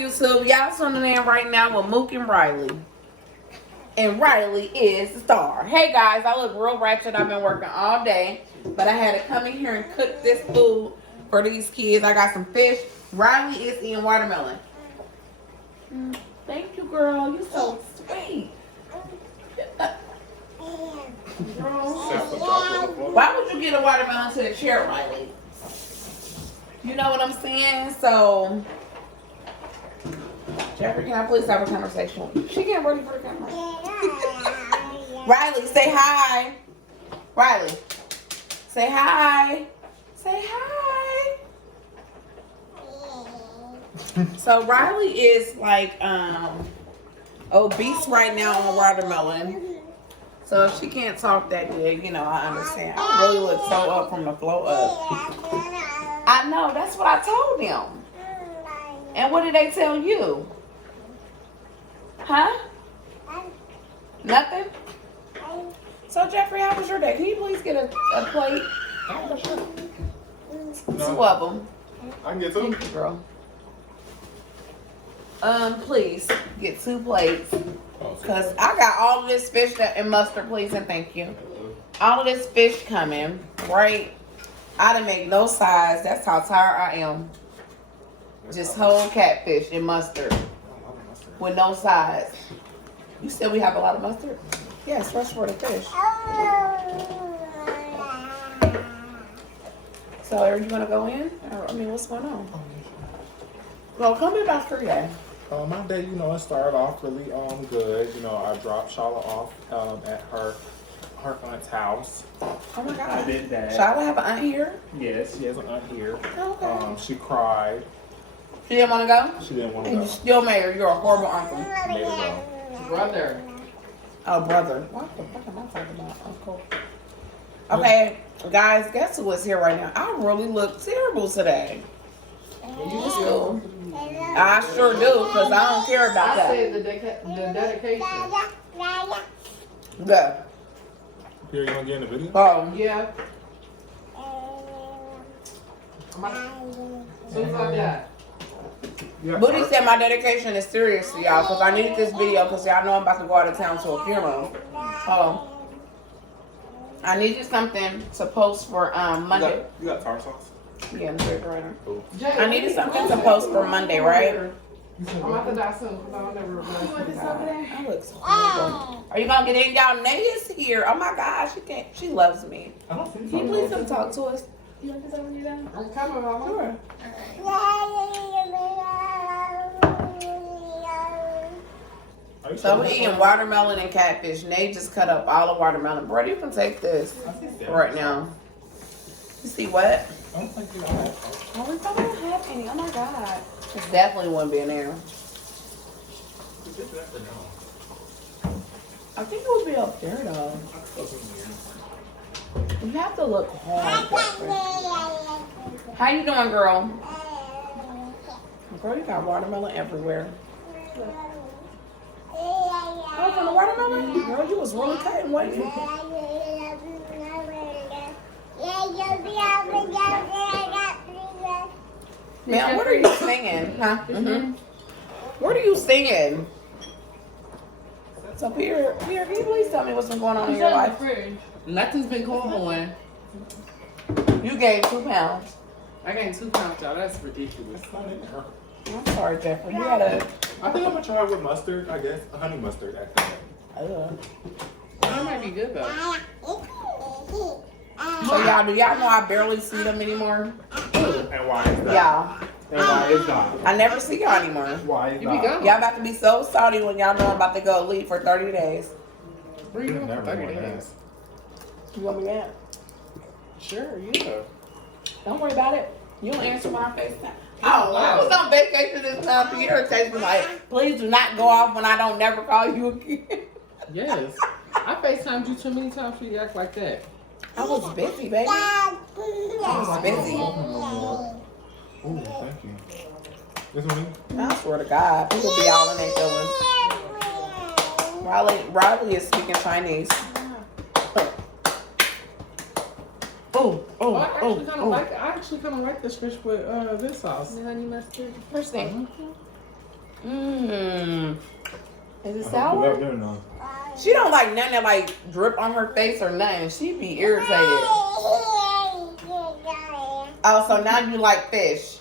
YouTube? Y'all tuning in right now with Mook and Riley. And Riley is the star. Hey guys, I look real ratchet. I've been working all day, but I had to come in here and cook this food for these kids. I got some fish. Riley is eating watermelon. Thank you, girl. You so sweet. Why would you get a watermelon to the chair, Riley? You know what I'm saying? So, Jeffrey, can I please have a conversation with you? She getting ready for the camera. Riley, say hi. Riley, say hi. Say hi. So Riley is like obese right now on watermelon. So if she can't talk that good, you know, I understand. I really look so up from the floor up. I know, that's what I told them. And what did they tell you? Huh? Nothing? So Jeffrey, how was your day? Can you please get a plate? Two of them. I can get two. Thank you, girl. Please get 2 plates. Cause I got all of this fish and mustard, please and thank you. All of this fish coming, right? I didn't make no sides. That's how tired I am. Just whole catfish and mustard with no sides. You said we have a lot of mustard? Yes, fresh for the fish. So are you gonna go in? I mean, what's going on? Well, come in about 3 days. My day, you know, it started off really good. You know, I dropped Charlotte off at her aunt's house. Oh my God. I did that. Charlotte have an aunt here? Yes, she has an aunt here. Okay. She cried. She didn't want to go? She didn't want to And go. you still made her. You're a horrible uncle. Made her go. Brother. Oh, brother. What the fuck am I talking about? Uncle. Okay, guys, guess who is here right now? I really look terrible today. It's cool. I sure do, because I don't care about I that. said the dedication. Yeah. Here, you gonna get in the video? Yeah. Soon as I die. Booty said my dedication is serious to y'all, because I need this video, because y'all know I'm about to go out of town to a funeral. I need you something to post for Monday. You got tartar sauce? Yeah, in the refrigerator. Cool. I needed something to post for Monday, right? I'm about to die soon because I'll never realize I look so horrible. Are you gonna get in? Y'all Nay is here. Oh my gosh, she loves me. I don't think Can you please come talk to us? You want to say when you're done? I'm coming, Mama. Sure. So we're eating watermelon and catfish. Nay just cut up all the watermelon. Bro, you can take this right now. You see what? I don't think you have. Oh, we probably don't have any. Oh my God. It's definitely wouldn't be in there. I think it would be up there though. You have to look hard. How you doing, girl? Girl, you got watermelon everywhere. Oh, from the watermelon? Girl, you was really cutting, wasn't you? Man, what are you singing? Huh? Mm-hmm. What are you singing? So, Peter, can you please tell me what's been going on in your life? Nothing's been going on. You gained 2 pounds. I gained 2 pounds, y'all. That's ridiculous. It's not in there. I'm sorry, Jeffrey. You gotta. I think I'm gonna try it with mustard, I guess. Honey mustard, actually. That might be good, though. So, y'all, do y'all know I barely see them anymore? And why is that? Yeah. And why is that? I never see y'all anymore. Why is You be that? gone. Y'all about to be so salty when y'all know I'm about to go leave for 30 days. Where you going for Never 30 mind days? You want me to? Sure, yeah. Don't worry about it. You don't answer my FaceTime. Oh, when I was on vacation this time, Pierre texted me like, please do not go off when I don't never call you again. Yes. I FaceTimed you too many times for you to act like that. I was busy, baby. I was busy. Oh, thank you. This one? I swear to God, people be all in their feelings. Riley is speaking Chinese. I actually kind of like this fish with this sauce. The honey mustard. First thing. it I sour? hope you love them, though. She don't like nothing that like drip on her face or nothing. She be irritated. Oh, so now you like fish.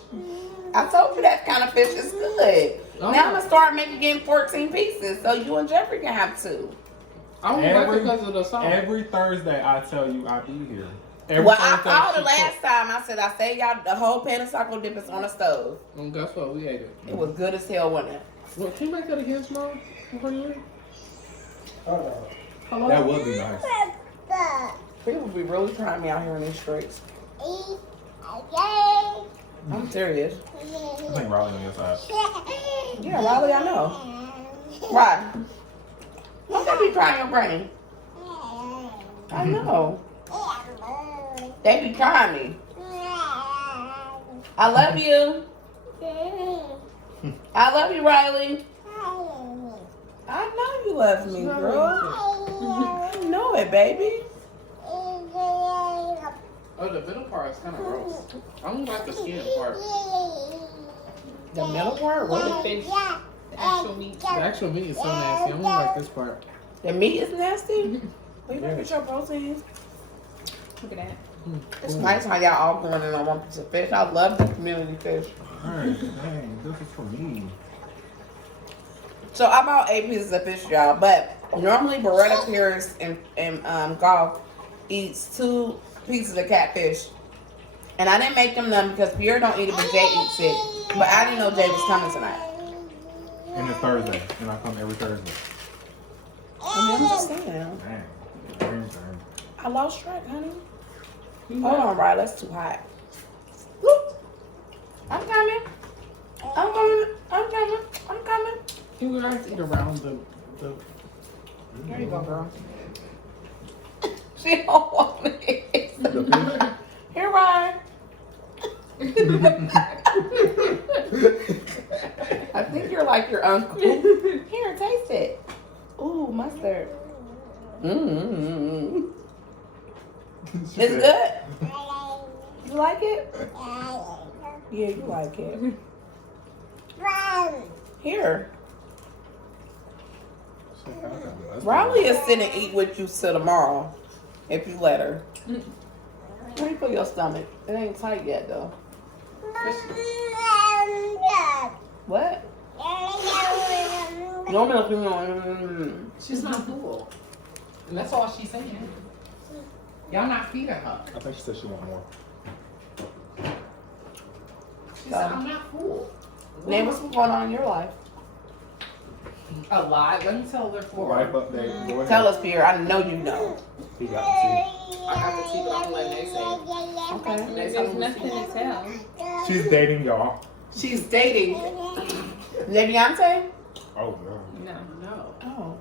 I told you that kind of fish is good. Oh. Now I'm gonna start making getting 14 pieces so you and Jeffrey can have 2. I don't like it because of the sauce. Every Thursday, I tell you I'll be here. Every Well, I Thursday called she the last time. I said I saved y'all the whole pan of taco dip is on the stove. And guess what? We ate it. It was good as hell, wasn't it? Well, can you make that again, Small? Before you leave? Hello? That would be nice. People be really trying me out here in these streets. I'm serious. I think Riley on your side. Yeah, Riley, I know. Why? Don't they be trying your brain? I know. They be trying me. I love you. I love you, Riley. I know you love me, girl. You know it, baby. Oh, the middle part is kind of gross. I don't like the skin part. The middle part, really? The actual meat. The actual meat is so nasty. I don't like this part. The meat is nasty. Look at your proteins. Look at that. It's nice how y'all all going in on one piece of fish. I love the community fish. Alright, dang, this is for me. So I bought 8 pieces of fish, y'all. But normally Beretta Pierce and Golf eats 2 pieces of catfish. And I didn't make them none because Pierre don't eat it, but Jay eats it. But I didn't know Jay was coming tonight. And it's Thursday, and I come every Thursday. And you understand. Dang. I lost track, honey. Hold on, Riley. That's too hot. Whoop. I'm coming. I'm coming. I'm coming. I'm coming. You guys eat around the There you go, girl. She don't want me. Here, Ryan. I think you're like your uncle. Here, taste it. Ooh, mustard. Mm-hmm. It's good. You like it? Yeah, you like it. Here. Riley is sitting and eat with you till tomorrow, if you let her. Let me put your stomach. It ain't tight yet, though. What? No milk. She's not full. And that's all she's saying. Y'all not feeding her. I think she said she want more. She said, I'm not full. Name what's going on in your life. A lot. Let me tell her for. Life update. Go ahead. Tell us, Pierre. I know you know. He got the tea. I got the tea, but I'm letting they say. Okay. There's nothing to tell. She's dating y'all. She's dating. Leviante? Oh, God. No. Oh.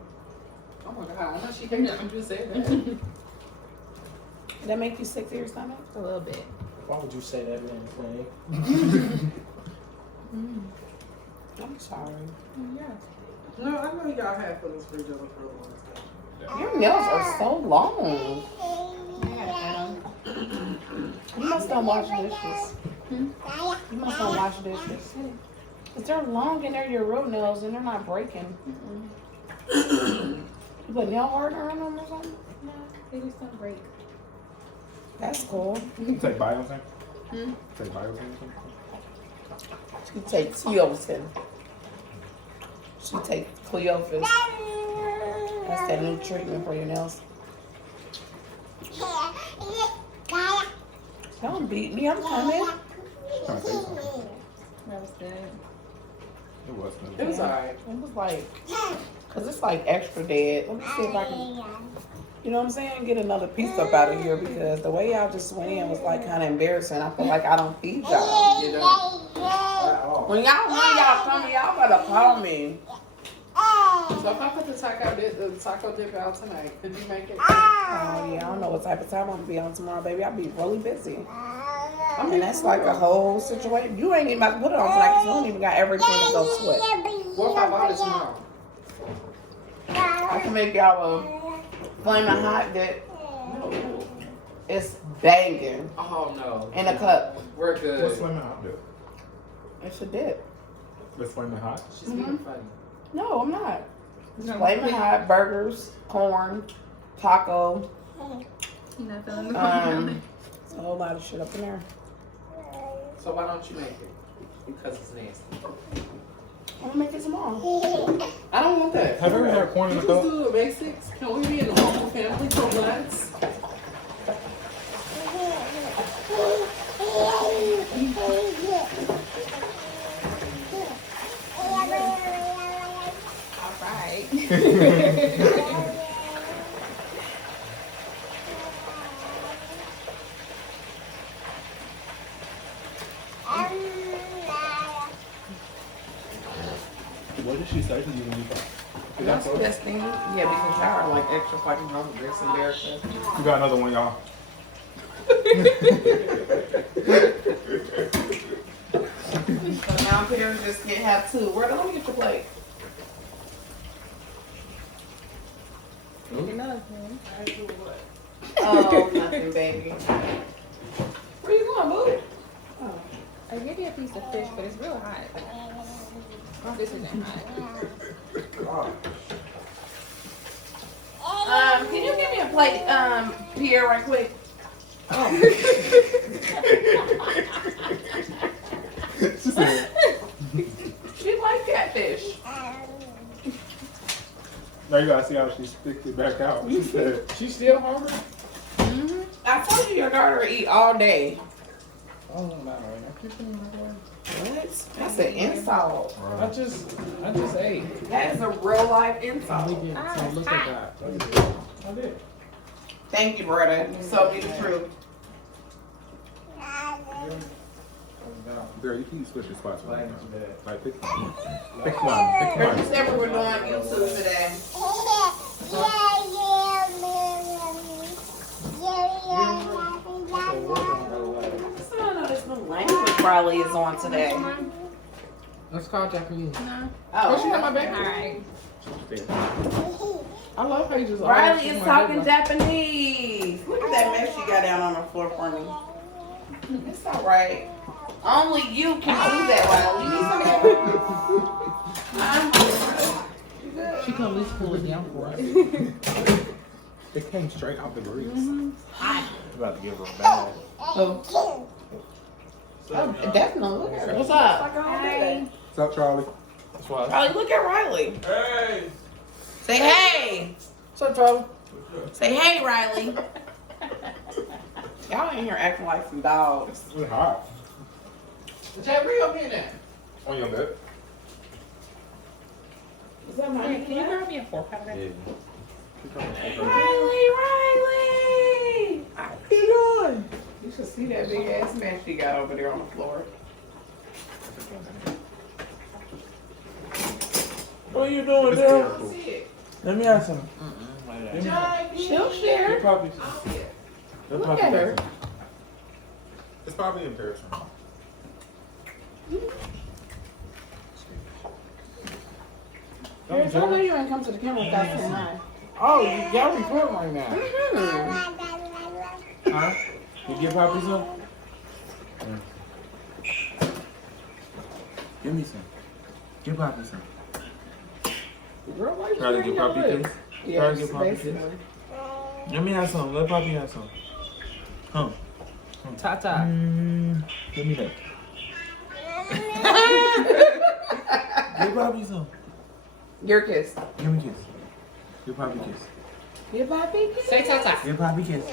Oh my God. I know she can. I'm just saying that. Did that make you sick to your stomach? A little bit. Why would you say that, man? I'm sorry. Yeah. No, I know y'all had feelings for each other for a long time. Your nails are so long. You must not wash dishes. You must not wash dishes. But they're long and they're your root nails and they're not breaking. You put nail hardener on them or something? No, they just don't break. That's cool. You take Biotin? Take Biotin? She takes Teosin. She takes Cleophas. That's that new treatment for your nails. Don't beat me, I'm coming. Trying to say something. That was good. It was good. It was alright. It was like, cause it's like extra dead. Let me see if I can, you know what I'm saying? Get another piece up out of here because the way y'all just went in was like kind of embarrassing. I feel like I don't feed y'all. You know. When y'all want y'all come, y'all gotta call me. So if I put the taco dip out tonight, could you make it? Oh yeah, I don't know what type of time I'm gonna be on tomorrow, baby. I'll be really busy. And that's like a whole situation. You ain't even about to put it on tonight because you don't even got everything to go sweat. What if I buy this tomorrow? I can make y'all a flaming hot dip. No. It's banging Oh no. in a cup. We're What's good. flaming hot dip? It's a dip. It's flaming hot? She's being funny. No, I'm not. Flaming hot burgers, corn, taco. You're not feeling the It's a whole lot of shit up in there. So why don't you make it? Because it's nasty. I'm gonna make it tomorrow. I don't want that. Have you ever had corn in You a just cup? do the basics. Can we be a normal family for once? What did she say to you when you That's the best thing. Yeah, because y'all are like extra fucking hungry. It's embarrassing. You got another one, y'all. So now parents just can't have two. Where? Let me get your plate. Oh, nothing, baby. Where you going, boo? Oh. I give you a piece of fish, but it's real hot. This isn't hot. Can you give me a plate, Pierre, right quick? Oh. She like catfish. Now you gotta see how she sticks it back out. She said, She's still hungry? Mm-hmm. I told you your daughter eat all day. Oh, no, I keep thinking about that. What? That's an insult. I just ate. That is a real life insult. Look at that. Look at that. I did. Thank you, brother. So be the truth. Girl, you can switch your spots. Right? Like, pick one. You said we were doing YouTube today. I don't know this new language probably is on today. Let's call Japanese. No. Oh, she got my All baby. right. I love how you just Riley always is shoot my talking baby. Japanese. Look at that mess she got down on the floor for me. It's alright. Only you can do that, Riley. She can at least pull it down for us. It came straight out the grease. Mm-hmm. I'm about to give her a bad. Oh, definitely. Look at her. What's up? Like all day. What's up, Charlie? That's why. Riley, look at Riley. Hey! Say hey. What's up, Charlie? Say hey, Riley. Y'all in here acting like some dogs. It's hot. Jay, where you been at? On your bed. Is that my Can you grab me a fork out of that? Riley? What you doing? You should see that big ass mess she got over there on the floor. What are you doing, It's girl? careful. Let me have some. She'll share. Probably. Look at her. It's probably in Paris. Paris, I know you ain't come to the camera without saying hi. Oh, y'all recording right now. Mm-hmm. Huh? You give Poppy some? Give me some. Give Poppy some. Girl, why you Try to sharing give your Poppy lips? this. Try to Yes, give Poppy this. basically. Let me have some. Let Poppy have some. Come. Ta-ta. Give me that. Give Poppy some. Your kiss. Give me a kiss. Give Poppy a kiss. Your Poppy kiss. Say ta-ta. Give Poppy a kiss.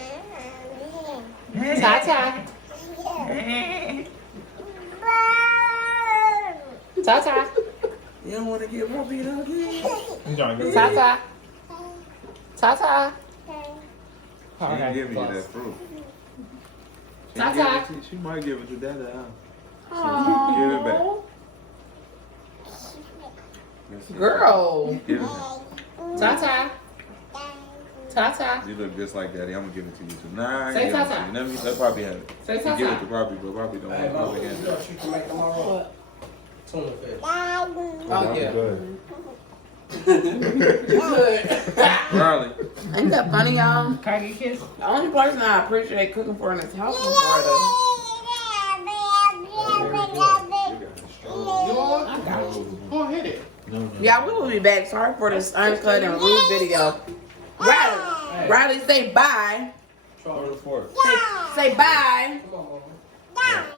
Ta-ta. Ta-ta. You don't want to give Poppy no kiss? He's trying to get Ta-ta. Ta-ta. She ain't giving you that fruit. She Ta-ta. give it to- She might give it to Dada. Huh? Aww. Give it back. Girl. Give it back. Ta-ta. Ta-ta. You look just like Daddy. I'm gonna give it to you too. Nah, I ain't Say giving it to ta-ta. you. Let Poppy have it. Say You give it ta-ta. to Poppy, but Poppy don't want to have it. You can make them all. Tuna fish. Oh, yeah. Good. Riley, Ain't that funny, y'all? Can I get a kiss? The only person I appreciate cooking for in this house is brother. You want? I got you. Go hit it. No. Yeah, we will be back. Sorry for this uncut and rude video. Riley, say bye. Throw the fork. Say bye. Come on, Mama.